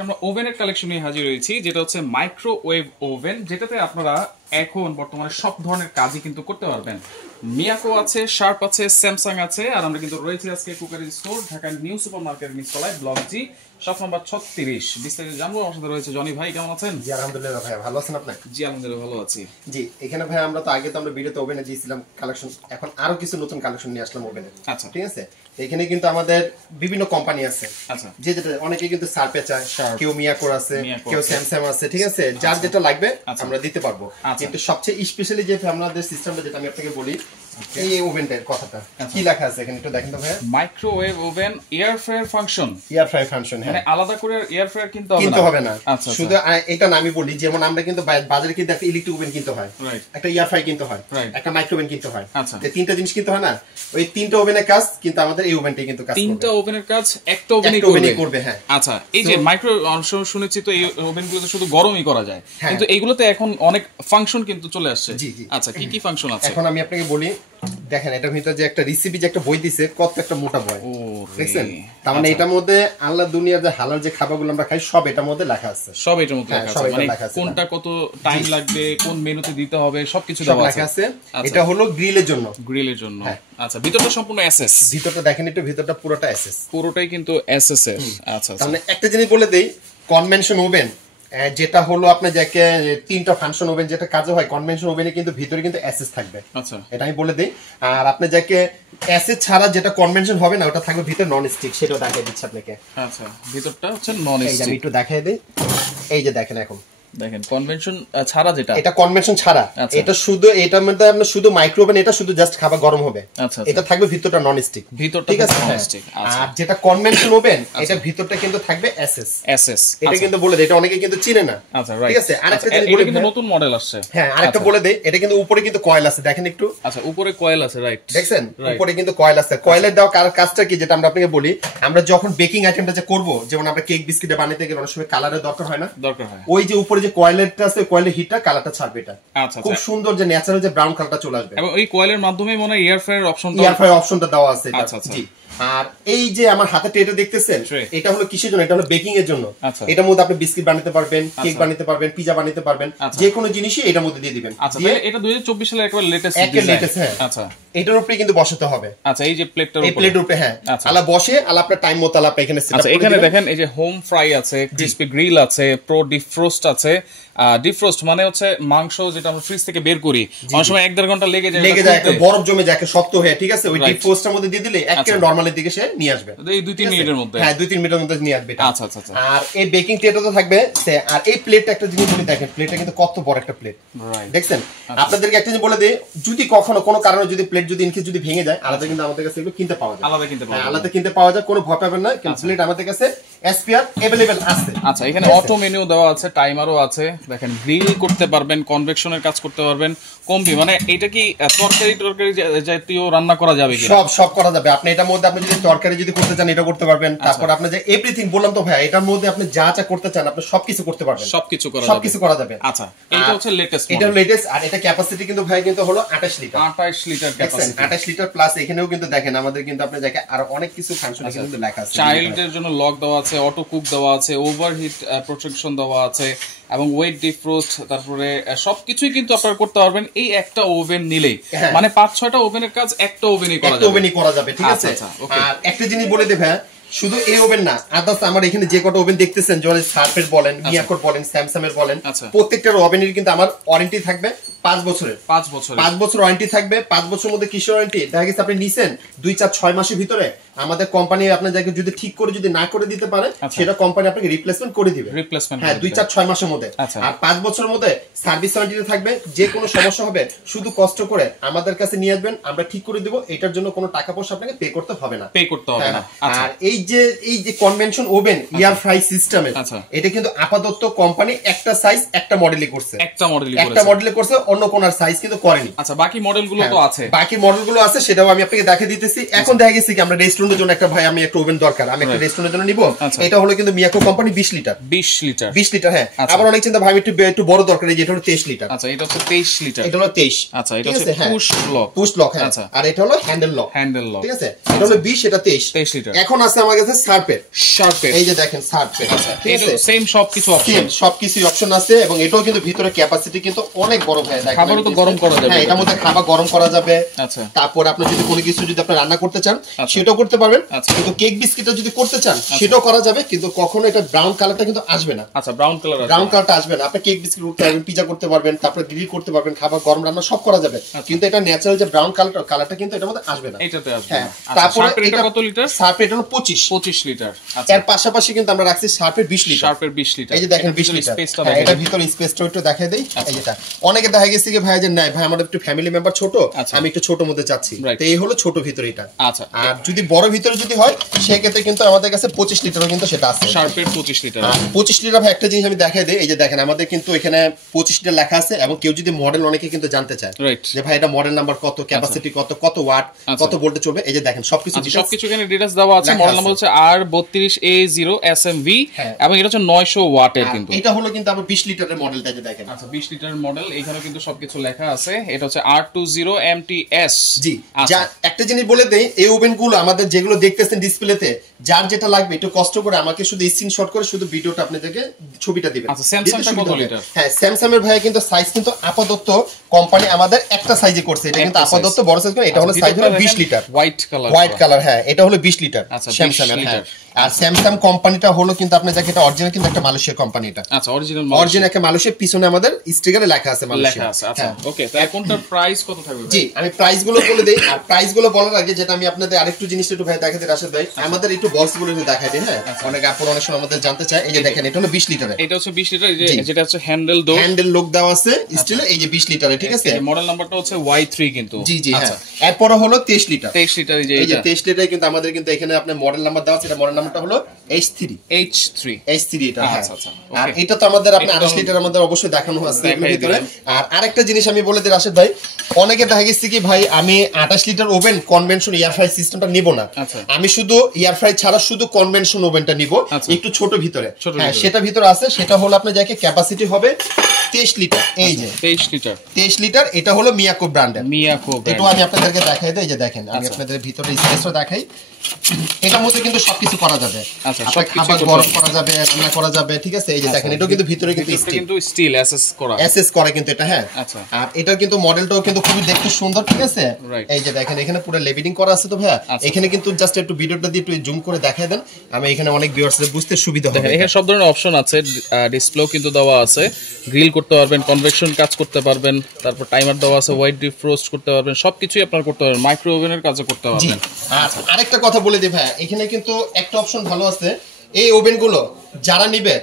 আমরা ওভেনের কালেকশন নিয়ে হাজির হয়েছি, যেটা হচ্ছে মাইক্রোওয়েভ ওভেন, যেটাতে আপনারা এখন বর্তমানে সব ধরনের কাজই কিন্তু করতে পারবেন। মিয়াকো আছে, শার্প আছে, স্যামসাং আছে, আর আমরা কিন্তু রয়েছে আজকে cookery store, Dhaka new super মার্কেটের নিচতলায়, ব্লক জি, শপ নাম্বার 36। বিস্তারিত জানবো। আমার সাথে রয়েছে জনি ভাই, কেমন আছেন? জি আলহামদুলিল্লাহ ভাই, ভালো আছেন আপনি? জি আলহামদুলিল্লাহ ভালো আছি। জি এখানে ভাই আমরা ভিডিওতে ওভেনে দিয়েছিলাম কালেকশন, এখন আরো কিছু নতুন কালেকশন নিয়ে আসলাম ওভেনে। আচ্ছা, ঠিক আছে। এখানে কিন্তু আমাদের বিভিন্ন কোম্পানি আছে। আচ্ছা, যেটা অনেকে কিন্তু সার্পে চায়, কেউ মিয়াকোর আছে, কেউ স্যামসাং আছে। ঠিক আছে, যার যেটা লাগবে আমরা দিতে পারবো। কিন্তু সবচেয়ে স্পেশালি যে আমাদের সিস্টেমটা, যেটা আমি আপনাকে বলি, এই ওভেনটার কথাটা কি লেখা আছে এখানে একটু দেখেন তো ভাই। Microwave oven air fryer function. Air fryer function, মানে আলাদা করে এয়ার ফ্রায়ার কিনতে হবে না। শুধু এটা না, আমি বলি যেমন আমরা কিন্তু বাজারে কিন্তু একটা ইলেকট্রিক ওভেন কিনতে হয়, একটা এয়ার ফ্রায়ার কিনতে হয়, একটা মাইক্রো ওভেন কিনতে হয়। এই তিনটা জিনিস কিনতে হয় না, ওই তিনটা ওভেনের কাজ কিন্তু আমাদের এই ওভেনটাই কিন্তু কাজ করবে। তিনটা ওভেনের কাজ একটা ওভেনই করবে। হ্যাঁ, আচ্ছা। এই যে মাইক্রো অংশ শুনেছি, তো এই ওভেনগুলোতে শুধু গরমই করা যায়, কিন্তু এইগুলোতে এখন অনেক ফাংশন কিন্তু চলে আসছে। আচ্ছা, কি কি ফাংশন আছে এখন আমি আপনাকে বলি। দেখেন এটার ভিতরে যে একটা রেসিপি, যে একটা বই দিছে, কত একটা মোটা বই, দেখছেন? তার মানে এটার মধ্যে আল্লাহ দুনিয়ার যে হালাল যে খাবারগুলো আমরা খাই সব এটার মধ্যে লেখা আছে। সব এটার মধ্যে লেখা আছে, মানে কোনটা কত টাইম লাগবে, কোন মেনুতে দিতে হবে, সবকিছু দেওয়া আছে। এটা হলো গ্রিলের জন্য। আচ্ছা, ভিতরটা সম্পূর্ণ এসএস। ভিতরটা দেখেন একটু, ভিতরটা পুরোটা এসএস, পুরোটাই কিন্তু এসএস এর। আচ্ছা, তাহলে একটা জিনিস বলে দেই, কনভেনশন ওভেন যেটা হলো আপনার যাকে তিনটা ফাংশন ওভেন যেটা কাজে হয়, কনভেনশন ওভেনে কিন্তু ভিতরে কিন্তু এসএস থাকবে। আচ্ছা, এটা আমি বলে দিই। আর আপনি যাকে এসএস ছাড়া যেটা কনভেনশন হবে না, ওটা থাকবে ভিতরে নন স্টিক, সেটাও দেখাই দিচ্ছি আপনাকে। আচ্ছা, ভিতরটা হচ্ছে নন স্টিক। আমি একটু দেখাই দিই। এই যে দেখেন, এখন দেখেন কনভেনশন ছাড়া, যেটা এটা কনভেনশন ছাড়া, এটা শুধু এটার মধ্যে আপনার শুধু মাইক্রোওভেন, এটা শুধু জাস্ট খাবার গরম হবে। আচ্ছা, এটা থাকবে ভিতরটা নন স্টিক, ঠিক আছে। আর যেটা কনভেনশন ওভেন, এটা ভিতরটা কিন্তু থাকবে এসএস। এটা কিন্তু বলে দেই, এটা অনেকে কিন্তু চিনে না। আচ্ছা, ঠিক আছে। আরেকটা জিনিস বলে, কিন্তু নতুন মডেল আসছে। হ্যাঁ, আরেকটা বলে দেই, এটা কিন্তু উপরে কিন্তু কয়েল আছে, দেখেন একটু। আচ্ছা, উপরে কয়েল আছে, রাইট, দেখছেন? উপরে কিন্তু কয়েল আছে। কয়েলের দেওয়া কাজটা কি, যেটা আমরা আপনাকে বলি, আমরা যখন বেকিং আইটেমটা যে করব, যেমন আমরা কেক বিস্কিট বানাতে গেলে অনেক সময় কালারের দরকার হয় না, ওই যে উপরে যে কয়েলটা আছে, কয়েলের হিটটা কালারটা ছাড়বে। এটা খুব সুন্দর যে ন্যাচারাল যে ব্রাউন কালারটা চলে আসবে, এবং এই কয়েলের মাধ্যমে মনে হয় এয়ার ফ্রায়ার অপশনটা দেওয়া আছে। জি। আর এই যে আমার হাতে ট্রেটা দেখতেছেন, এটা হলো কিসের জন্য? এটা হলো বেকিং এর জন্য। এটার মধ্যে আপনি বিস্কিট বানাতে পারবেন, কেক বানাতে পারবেন, পিজা বানাতে পারবেন, যে কোনো জিনিসই এটার মধ্যে দিয়ে দিবেন। এটা 2024 সালের একবার লেটেস্ট। হ্যাঁ, আচ্ছা। এটার উপরে কিন্তু বসাতে হবে। আচ্ছা, এই যে প্লেটটার উপরে, এই প্লেটের উপরে, হ্যাঁ, আলা বসে আলা আপনার টাইম মতো আলা এখানে সেটআপ করে দিবেন। এখানে দেখেন, এই যে হোম ফ্রাই আছে, ক্রিসপি গ্রিল আছে, প্রো ডিফ্রোস্ট আছে। ডিফ্রোস্ট মানে হচ্ছে মাংস যেটা আমরা ফ্রিজ থেকে বের করি, অনেক সময় 1-1.5 ঘন্টা লেগে যায়, একটা বরফ জমে যায়, শক্ত হয়ে। ঠিক আছে, ওই ডিফ্রোস্টের মধ্যে দিয়ে দিলে একেবারে নরমালের দিকে সে নিয়ে আসবে। এই 2-3 মিনিটের মধ্যে। হ্যাঁ, 2-3 মিনিটের মধ্যে নিয়ে আসবে। আচ্ছা, আচ্ছা। আর এই বেকিং ট্রেটা তো থাকবে। আর এই প্লেটটা একটা জিনিস বলি, দেখেন প্লেটটা কিন্তু কত বড় একটা প্লেট, দেখছেন? আপনাদেরকে একটা জিনিস বলে দেই, যদি কখনো কোনো কারণে যদি প্লেট যদি ইনকেস যদি ভেঙে যায়, আলাদা কিন্তু আমাদের কাছে এগুলো কিনতে পাওয়া যায়, আলাদা কিনতে পাওয়া যায়, কোনো ভয় পাবেন না। কিন্তু প্লেট আমাদের কাছে এসপিআর अवेलेबल আছে। আচ্ছা, এখানে অটো মেনু দেওয়া আছে, টাইমারও আছে। দেখেন, গ্রিল করতে পারবেন, কনভেকশনের কাজ করতে পারবেন, কম্বি, মানে এটা কি তরকারি জাতীয় রান্না করা যাবে কি? সব করা যাবে। আপনি এটার মধ্যে আপনি যদি তরকারি যদি করতে চান, এটা করতে পারবেন। তারপর আপনি যে এভরিথিং বললাম তো ভাই, এটার মধ্যে আপনি যা করতে চান আপনি সবকিছু করতে পারবেন, সবকিছু করা যাবে। আচ্ছা, এটা হচ্ছে লেটেস্ট, এটা লেটেস্ট। আর এটা ক্যাপাসিটি কিন্তু ভাই কিন্তু হলো 28 litre. 28 litre capacity, 28 litre plus. এখানেও কিন্তু দেখেন আমাদের কিন্তু আপনি দেখেন আর অনেক কিছু ফাংশন এখানে কিন্তু লেখা আছে। চাইল্ডের জন্য লক দেওয়া আছে, অটো কুক দেওয়া আছে, ওভারহিট প্রোটেকশন দেওয়া আছে, এবং ওয়েট ডিফ্রোস্ট, তারপরে সবকিছুই কিন্তু আপনারা করতে পারবেন এই একটা ওভেন নিলেই। মানে 5-6টা ওভেনের কাজ একটা ওভেনই করা যাবে। ঠিক আছে। আর একটা জিনিস বলে দেব, হ্যাঁ, শুধু এই ওভেন না, আদার্স আমার এখানে যে কটা ওভেন দেখতেছেন, যেমন সার্ফের বলেন, মিয়াকোর বলেন, স্যামসাং এর বলেন, প্রত্যেকটার ওভেনের কিন্তু আমার ওয়ারেন্টি থাকবে 5 বছরের। 5 বছর ওয়ারেন্টি থাকবে। 5 বছরের মধ্যে কিসের ওয়ারেন্টি? দেখা গেছে আপনি নিছেন 2-4-6 মাসের ভিতরে, আমাদের কোম্পানি আপনার জায়গায় যদি ঠিক করে যদি না করে দিতে পারে, সেটা কোম্পানি আপনাকে রিপ্লেসমেন্ট করে দিবে। হ্যাঁ, 2-4-6 মাসের মধ্যে। আর 5 বছরের মধ্যে সার্ভিস ওয়ারেন্টি থাকবে। যে কোনো সমস্যা হবে শুধু কষ্ট করে আমাদের কাছে নিয়ে আসবেন, আমরা ঠিক করে দিব। এটার জন্য কোনো টাকা পয়সা আপনাকে পে করতে হবে না। আর এই যে কনভেনশন ওভেন এয়ার ফ্রাই সিস্টেমে, এটা কিন্তু আপাতত কোম্পানি একটা সাইজ একটা মডেলই করছে, একটা মডেলই করছে। অন্য কোন সাইজ কিন্তু করেনি। আচ্ছা বাকি মডেলগুলো তো আছে, বাকি মডেলগুলো আছে, সেটাও আমি আপনাকে দেখিয়ে দিতেছি। এখন দেখা গেছে কি আমরা রেস্টুরেন্টের জন্য একটা ভাই আমি একটা ওভেন দরকার, আমি একটা রেস্টুরেন্টের জন্য নিব। এটা হলো কিন্তু মিয়াকো কোম্পানি 20 লিটার 20 লিটার। হ্যাঁ, আবার অনেক চিন্তা ভাই একটু বড় দরকার, এই যে এটা হলো 23 লিটার। আচ্ছা এটা হচ্ছে 23 লিটার, এটা হলো 23। আচ্ছা এটা হচ্ছে পুশ লক। হ্যাঁ, আর এটা হলো হ্যান্ডেল লক। ঠিক আছে, এটা হলো 20, এটা 23 লিটার। এখন আছে আমার কাছে শার্পের, এই যে দেখেন শার্পের, ঠিক আছে সেম সবকিছু অপশন, সবকিছু অপশন আছে। এবং এটাও কিন্তু ভিতরে ক্যাপাসিটি কিন্তু অনেক বড় ভাই, দেখেন খাবারও তো গরম করা যাবে। হ্যাঁ, এটার মধ্যে খাবার গরম করা যাবে। আচ্ছা, তারপর আপনি যদি কোনো কিছু যদি আপনি রান্না করতে চান সেটাও করতে পারবেন। কিন্তু কেক বিস্কিটটা যদি করতে চান সেটাও করা যাবে, কিন্তু কখনো এটা ব্রাউন কালারটা কিন্তু আসবে না। আচ্ছা ব্রাউন কালারটা আসবে না। আপনি কেক বিস্কিট করতে পারবেন, পিজা করতে পারবেন, তারপর গ্রিল করতে পারবেন, খাবার গরম রান্না সব করা যাবে। কিন্তু এটা ন্যাচারাল যে ব্রাউন কালারটা কিন্তু এটার মধ্যে আসবে না, এটাতে আসবে হ্যাঁ। না। তারপর এটা কত লিটার? শার্পের এটা হলো 25 লিটার। এর পাশাপাশি কিন্তু আমরা রাখছি শার্পের 20 লিটার। এই যে দেখেন 20 লিটার, এটা ভিতরে স্পেসটা একটু দেখাই দেই। এই যেটা অনেকে দেখা গেছে কি ভাই যে নাই ভাই আমার একটু ফ্যামিলি মেম্বার ছোট, আমি একটু ছোট মধ্যে চাচ্ছি, তো এই হলো ছোট ভিতরে এটা। আচ্ছা, আর যদি বড় ভিতরে যদি হয় সেই ক্ষেত্রে কিন্তু আমাদের কাছে 25 লিটারও কিন্তু সেটা আছে, শার্পের 25 লিটার। 25 লিটার ভাই একটা জিনিস আমি দেখাই দেই। এই যে দেখেন আমাদের কিন্তু এখানে 25 লিটার লেখা আছে, এবং কেউ যদি মডেল অনেকে কিন্তু জানতে চায় যে ভাই এটা মডেল নাম্বার কত, ক্যাপাসিটি কত ওয়াট, কত ভোল্টে চলবে, এই যে দেখেন সবকিছু এখানে ডিটেইলস দেওয়া আছে। মডেল নাম্বার হচ্ছে R32A0 SMV এবং এটা হচ্ছে 900 ওয়াটের। কিন্তু এটা হলো কিন্তু আমরা 20 লিটারের মডেলটা যে দেখেন। আচ্ছা 20 লিটারের মডেল, এখানে কিন্তু সবকিছু লেখা আছে। এটা হচ্ছে R20MTS। জি, যা একটা জিনিস বলে দেই, এই ওভেনগুলো আমাদের যেগুলো দেখতেছেন ডিসপ্লেতে, যার যেটা লাগবে একটু কষ্ট করে আমাকে শুধু স্ক্রিনশট করে শুধু ভিডিওটা আপনাদেরকে ছবিটা দিবেন। আচ্ছা স্যামসাংটা কত লিটার? হ্যাঁ, স্যামসাং এর ভাই কিন্তু সাইজ কিন্তু আপাতত কোম্পানি আমাদের একটা সাইজে করছে, এটা কিন্তু আপাতত বড় সাইজ করে। এটা হলো সাইজ হলো 20 লিটার, হোয়াইট কালার। হ্যাঁ, এটা হলো 20 লিটার স্যামসাং এর। হ্যাঁ, আর স্যামসাং কোম্পানিটা হলো কিন্তু আপনি দেখেন এটা অরিজিনাল কিন্তু একটা মালয়েশিয়ার কোম্পানি। এটা আচ্ছা অরিজিনাল একটা মালয়েশিয়ার, পিছনে আমাদের স্টিকারে লেখা আছে মালয়েশিয়া। আচ্ছা ওকে, তাহলে কোনটার প্রাইস কত থাকবে? জি, আমি প্রাইস গুলো বলে দেই। আর প্রাইস গুলো বলার আগে যেটা আমি আপনাদের আরেকটু জিনিস একটু ভাই দেখাতে রাশেদ ভাই, আমাদের একটু বক্স গুলো একটু দেখাই দিই। হ্যাঁ, অনেক আপুরা অনেক সময় আমাদের জানতে চায়। এই যে দেখেন এটা হলো 20 লিটারের, এটা হচ্ছে 20 লিটার, যেটা হচ্ছে হ্যান্ডেল লক দেওয়া আছে স্টিলের, এই যে 20 লিটারের। ঠিক আছে, মডেল নাম্বারটা হচ্ছে Y3 কিন্তু। জি জি, হ্যাঁ। এরপর হলো 23 লিটার। 23 লিটার, এই যে 23 লিটার কিন্তু আমাদের কিন্তু এখানে আপনার মডেল নাম্বার দেওয়া আছে। এটা মডেল নাম্বারটা হলো H3 এটা। আচ্ছা আচ্ছা, আর এটা তো আমাদের আপনি 28 লিটার আমাদের অবশ্যই দেখানো আছে এর ভিতরে। আর আরেকটা জিনিস আমি বলে দিই রাশেদ ভাই, অনেকে দেখা গেছে কি ভাই আমি 28 litre oven convention air fry সিস্টেমটা নিব না, আমি শুধু এয়ার ফ্রাই ছাড়া শুধু কনভেনশন ওভেনটা নিব, একটু ছোট ভিতরে। হ্যাঁ, সেটা ভিতরে আছে, সেটা হলো আপনার যাকে ক্যাপাসিটি হবে 23 লিটার। এই যে 23 লিটার, এটা হলো মিয়াকো ব্র্যান্ডের। এটা আমি আপনাদেরকে দেখাই দেই। এই যে দেখেন আমি আপনাদের ভিতরে স্পেসও দেখাই। এটার মধ্যে কিন্তু সবকিছু করা যাবে। আচ্ছা, খাবার গরম করা যাবে, রান্না করা যাবে। ঠিক আছে, এই যে দেখেন এটাও কিন্তু ভিতরে কিন্তু স্টিল এসএস করা কিন্তু এটা। হ্যাঁ, আর এটার কিন্তু মডেলটাও কিন্তু খুবই দেখতে সুন্দর। ঠিক আছে, এই যে দেখেন এখানে পুরো লেবেলিং করা আছে। তো ভাই এখানে কিন্তু জাস্ট একটু ভিডিওটা দিয়ে একটু জুম করে দেখায় দেন, আমি এখানে অনেক ভিউয়ার্সদের বুঝতে সুবিধা হবে। এখানে সব ধরনের অপশন আছে, ডিসপ্লেও কিন্তু দেওয়া আছে, গ্রিল করতে পারবেন, কনভেকশন কাজ করতে পারবেন, তারপর টাইমার দেওয়া আছে, হোয়াইট ডিপ ফ্রোস্ট করতে পারবেন, সবকিছুই আপনারা করতে পারবেন, মাইক্রো ওভেনের কাজও করতে পারবেন। আর আরেকটা কথা বলে দিই ভাই, এখানে কিন্তু একটা অপশন ভালো আছে, এই ওভেনগুলো যারা নিবে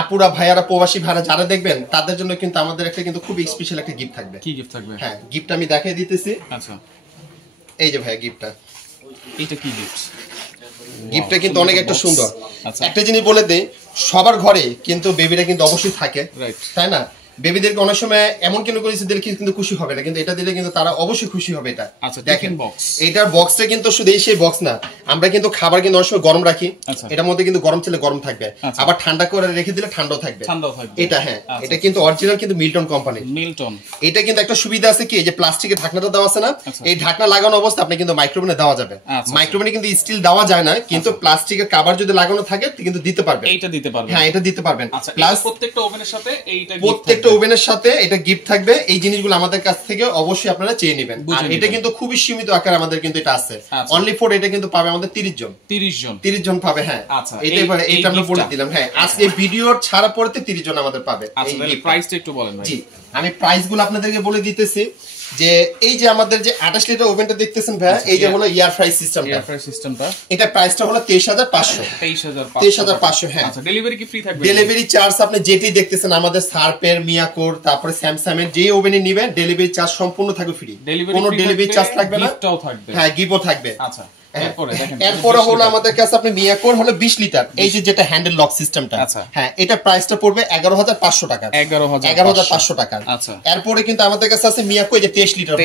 আপুরা ভাইয়ারা প্রবাসী ভাড়া যারা দেখবেন তাদের জন্য কিন্তু আমাদের একটা কিন্তু খুব স্পেশাল একটা গিফট থাকবে। কি গিফট থাকবে? হ্যাঁ, গিফট আমি দেখাই দিতেছি। আচ্ছা, এই যে ভাই গিফটটা, এটা কি গিফট? গিফটটা কিন্তু অনেক একটা সুন্দর। একটা জিনিস বলে দেই, সবার ঘরে কিন্তু বেবিরা কিন্তু অবশ্যই থাকে, তাই না? বেবিদেরকে অনেক সময় এমন কেন করেছে দিলে কিন্তু খুশি হবে না, কিন্তু এটা দিলে কিন্তু তারা অবশ্যই খুশি হবে। এটা দেখেন বক্স, এটার বক্সটা কিন্তু শুধু এই সেই বক্স না, আমরা কিন্তু খাবার কিন্তু অনেক সময় গরম রাখি, এটার মধ্যে কিন্তু গরম ছেলে গরম থাকবে, আবার ঠান্ডা করে রেখে দিলে ঠান্ডাও থাকবে এটা। হ্যাঁ, এটা কিন্তু অরিজিনাল কিন্তু মিল্টন কোম্পানি। এটা কিন্তু একটা সুবিধা আছে কি, এই যে প্লাস্টিকের ঢাকনাটা দেওয়া আছে না, এই ঢাকনা লাগানো অবস্থা আপনি কিন্তু মাইক্রোওভেনে দেওয়া যাবে। মাইক্রোওভেনে কিন্তু স্টিল দেওয়া যায় না, কিন্তু প্লাস্টিকের কভার যদি লাগানো থাকে কিন্তু দিতে পারবেন। এইটা দিতে পারবেন। হ্যাঁ, এটা দিতে পারবেন। প্লাস প্রত্যেকটা ওভেনের সাথে এইটা প্রত্যেকটা ওভেনের সাথে এটা গিফট থাকবে। এই জিনিসগুলো আমাদের কাছ থেকে অবশ্যই আপনারা চেয়ে নেবেন। আর এটা কিন্তু খুবই সীমিত আকারে আমাদের কিন্তু এটা আছে, অনলি ফর এটা কিন্তু পাবে আমাদের 30 জন পাবে। হ্যাঁ, এটা আমরা বলে দিলাম। হ্যাঁ, আজকে ভিডিওর ছাড়া পড়তে 30 জন আমাদের পাবে। এই প্রাইসটা একটু বলেন ভাই। জি, আমি প্রাইসগুলো আপনাদেরকে বলে দিতেছি। যে এই যে আমাদের যে 28 লিটার ওভেনটা দেখতেছেন ভাই, এই যে হলো এয়ার ফ্রাই সিস্টেমটা, এটা প্রাইসটা হলো 23,500। হ্যাঁ, আচ্ছা, ডেলিভারি কি ফ্রি থাকবে? ডেলিভারি চার্জ আপনি যেটি দেখতেছেন আমাদের সার্পের, মিয়াকোর, তারপরে স্যামসাং এর যে ওভেনে নেবেন ডেলিভারি চার্জ সম্পূর্ণ থাকবে ফ্রি, কোনো ডেলিভারি চার্জ থাকবে না। গিফটও থাকবে। হ্যাঁ, গিফটও থাকবে। আচ্ছা, এরপরে হলো আমাদের কাছে আপনি মিয়াকোর হলো 20 লিটার এই যে যেটা হ্যান্ডেল লক সিস্টেমটা, হ্যাঁ এটা প্রাইসটা পড়বে 11500 টাকা, 11500 টাকা। আচ্ছা এরপরে কিন্তু আমাদের কাছে আছে মিয়াকো এই যে 23 লিটার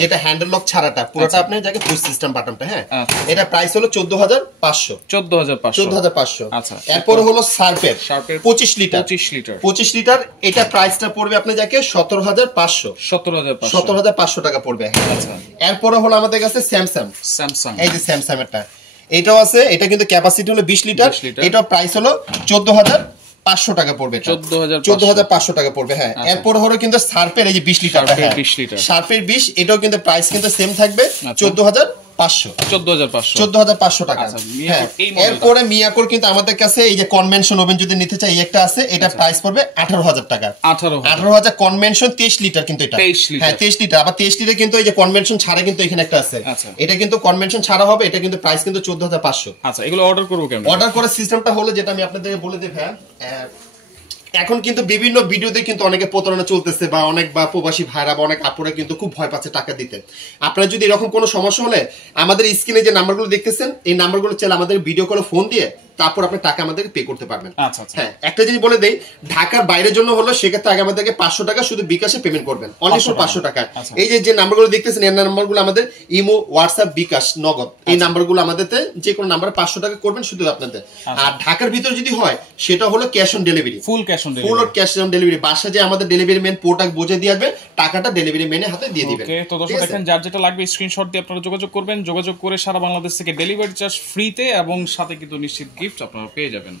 যেটা হ্যান্ডেল লক ছাড়াটা পুরোটা আপনি যাকে পুশ সিস্টেম বাটনটা, হ্যাঁ এটা প্রাইস হলো 14500। 14500। আচ্ছা এরপরে হলো শার্পের 25 লিটার এটা প্রাইসটা পড়বে আপনি যাকে 17500 টাকা পড়বে। আচ্ছা এরপরে হলো আমাদের কাছে স্যামসাং এই যে স্যামসাং এরটা এটাও আছে, এটা কিন্তু ক্যাপাসিটি হলো 20 লিটার, এটা প্রাইস হলো 14500 টাকা পড়বে, 14500 টাকা পড়বে। হ্যাঁ এরপর হলো কিন্তু শার্পের এই যে 20 লিটার শার্পের 20 এটাও কিন্তু প্রাইস কিন্তু সেম থাকবে 14500 টাকা। এরপরে মিয়াকোর কিন্তু আমাদের কাছে এই যে কনভেনশন ওভেন যদি নিতে চাই একটা আছে, এটা প্রাইস পড়বে 18000 টাকা, 18000 কনভেনশন 23 লিটার কিন্তু এটা, হ্যাঁ 23 লিটার। আবার 23 লিটার কিন্তু এই যে কনভেনশন ছাড়া কিন্তু এখানে একটা আছে, এটা কিন্তু কনভেনশন ছাড়া হবে, এটা কিন্তু প্রাইস কিন্তু 14500। আচ্ছা এগুলো অর্ডার করব কেমন? অর্ডার করার সিস্টেমটা হলো যেটা আমি আপনাদেরকে বলে দেব, হ্যাঁ এখন কিন্তু বিভিন্ন ভিডিওতে কিন্তু অনেকে প্রতারণা চলতেছে বা অনেক বা প্রবাসী ভাইরা বা অনেক আপুরা কিন্তু খুব ভয় পাচ্ছে টাকা দিতে। আপনারা যদি এরকম কোনো সমস্যা হলে আমাদের স্ক্রিনে যে নাম্বারগুলো দেখতেছেন এই নাম্বারগুলো চাইলে আমাদের ভিডিও কলে ফোন দিয়ে তারপর আপনি টাকা আমাদেরকে পে করতে পারবেন। হ্যাঁ একটা জিনিস বলে দেই, ঢাকার বাইরের জন্য হলো সেক্ষেত্রে আগে আমাদেরকে 500 টাকা শুধু বিকাশে পেমেন্ট করবেন, অনলি ফর 500 টাকা। এই যে নাম্বারগুলো দেখতেছেন এই নাম্বারগুলো আমাদের ইমো, হোয়াটসঅ্যাপ, বিকাশ, নগদ এই নাম্বারগুলো আমাদেরতে যে কোনো নাম্বারে 500 টাকা করবেন শুধু আপনাদের। আর ঢাকার ভিতরে যদি হয় সেটা হলো cash on delivery, full cash on delivery বাসা যে আমাদের ডেলিভারি ম্যান প্রোডাক্ট বুঝে দিয়ে আসবে, টাকাটা ডেলিভারি ম্যানের হাতে দিয়ে দিবেন। ওকে তো দর্শক দেখেন যার যেটা লাগবে স্ক্রিনশট দিয়ে আপনারা যোগাযোগ করবেন, যোগাযোগ করে সারা বাংলাদেশ থেকে ডেলিভারি চার্জ ফ্রিতে এবং সাথে কিন্তু নিশ্চিত গিফট আপনারা পেয়ে যাবেন।